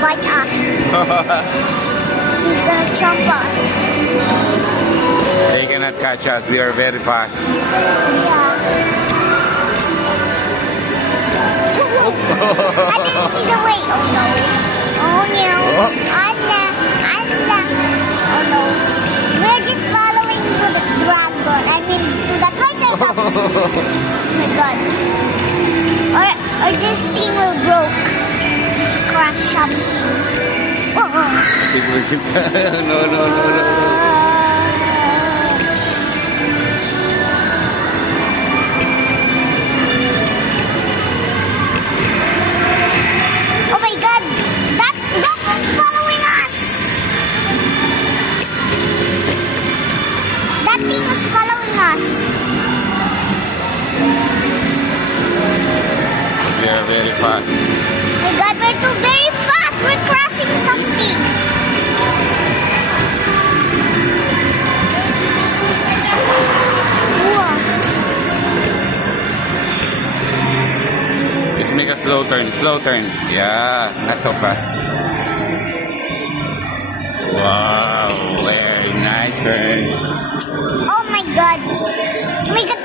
bite us. He's gonna jump us. They cannot catch us. They are very fast. Yeah. I didn't see the way. Oh no. Oh no. Anna. Anna. Oh no. We're just following to the dragon. I mean, to the Triceratops. Oh my god. Or this thing will broke. Crash something. Oh. No. Oh my god! That one's following us! That thing was following us. They are very fast. Oh my god, we're too very fast! We're crashing something! Wow. Just make a slow turn. Slow turn. Yeah, not so fast. Wow, very nice turn. Oh my god! Oh my god,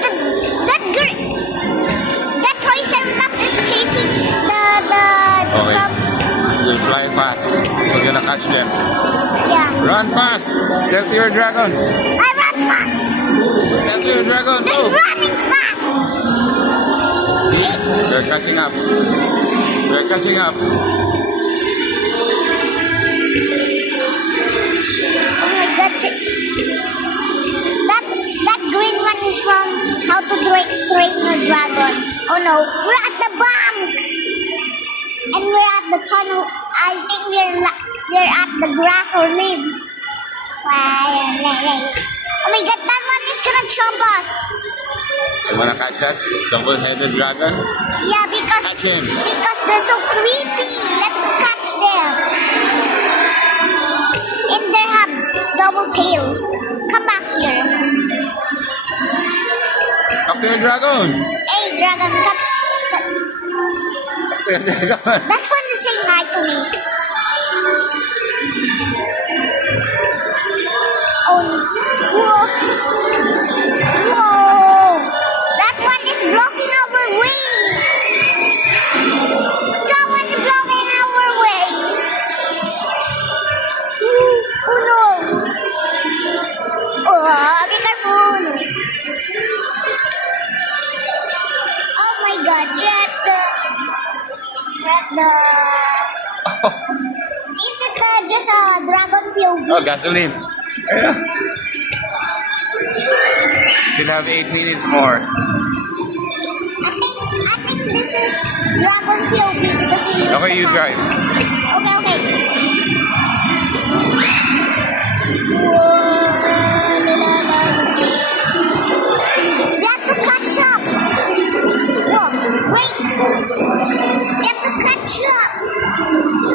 that Triceratops is chasing Okay. from... You'll fly fast. We're gonna catch them. Yeah. Run fast! Tell to your dragon. I run fast! Tell to your dragon. They're Go! running fast! They're catching up. They're catching up. Oh my god, that green one is from How to Train Your Dragon. Oh no, we're at the bank! And we're at the tunnel. I think we're at the grass or leaves. Oh my god, that one is gonna jump us. You wanna catch that double-headed dragon? Yeah, because Catch him. they're so creepy. Let's go catch them. And they have double tails. Come back here. Talk to your dragon. Hey, dragon, catch. Talk to your dragon. That one is saying hi to me. Oh, whoa. Whoa. That one is blocking our way. That one is blocking our way. Oh no. Oh, be careful. Oh my god, is it just a dragon POV? Oh, gasoline. Ayun na. Still have 8 minutes more. I think this is dragon POV because he used Okay, the you camera. drive.